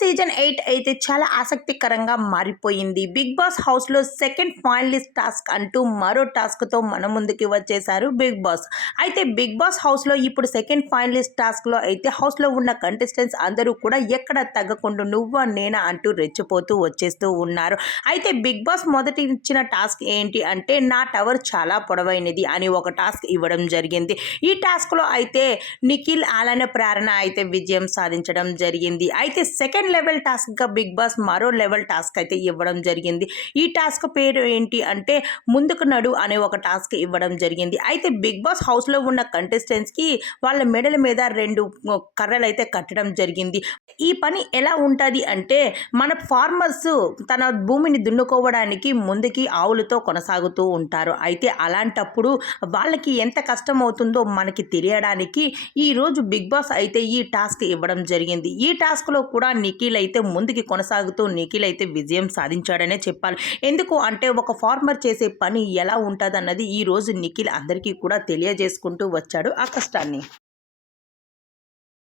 Season 8 అయితే చాలా ఆసక్తికరంగా మారిపోయింది. బిగ్ బాస్ హౌస్‌లో సెకండ్ ఫైనలిస్ట్ టాస్క్ అంటూ మరో టాస్క్‌తో మన ముందుకి వచ్చేసారు బిగ్ బాస్. అయితే బిగ్ బాస్ హౌస్‌లో ఇప్పుడు సెకండ్ ఫైనలిస్ట్ టాస్క్‌లో అయితే హౌస్‌లో ఉన్న కంటెస్టెంట్స్ అందరూ కూడా ఎక్కడ తగ్గకుండా నువ్వా నేనా అంటూ రెచ్చిపోతూ వచ్చేస్తూ ఉన్నారు. అయితే బిగ్ బాస్ మొదటి ఇచ్చిన టాస్క్ ఏంటి అంటే నా టవర్ చాలా పొడవైనది అని ఒక టాస్క్ ఇవ్వడం జరిగింది. ఈ టాస్క్‌లో అయితే నిఖిల్ అలానే ప్రేరణ అయితే విజయం సాధించడం జరిగింది. అయితే సెకండ్ లెవెల్ టాస్క్‌గా బిగ్ బాస్ మరో లెవెల్ టాస్క్ అయితే ఇవ్వడం జరిగింది. ఈ టాస్క్ పేరు ఏంటి అంటే ముందుకు నడు అనే ఒక టాస్క్ ఇవ్వడం జరిగింది. అయితే బిగ్ బాస్ హౌస్‌లో ఉన్న కంటెస్టెంట్స్‌కి వాళ్ళ మెడల మీద 2 కర్రలైతే కట్టడం జరిగింది. ఈ పని ఎలా ఉంటది అంటే మన ఫార్మర్స్ తన భూమిని దున్నుకోవడానికి ముందుకి ఆవులతో కొనసాగుతూ ఉంటారు. అయితే అలాంటప్పుడు వాళ్ళకి ఎంత కష్టం అవుతుందో మనకి తెలియడానికి ఈరోజు బిగ్ బాస్ అయితే ఈ టాస్క్ ఇవ్వడం జరిగింది. ఈ టాస్క్‌లో కూడా నిఖిల్ అయితే ముందుకి కొనసాగుతూ నిఖిల్ అయితే విజయం సాధించాడనే చెప్పాలి. ఎందుకు అంటే ఒక ఫార్మర్ చేసే పని ఎలా ఉంటదన్నది ఈరోజు నిఖిల్ అందరికీ కూడా తెలియజేసుకుంటూ వచ్చాడు ఆ కష్టాన్ని.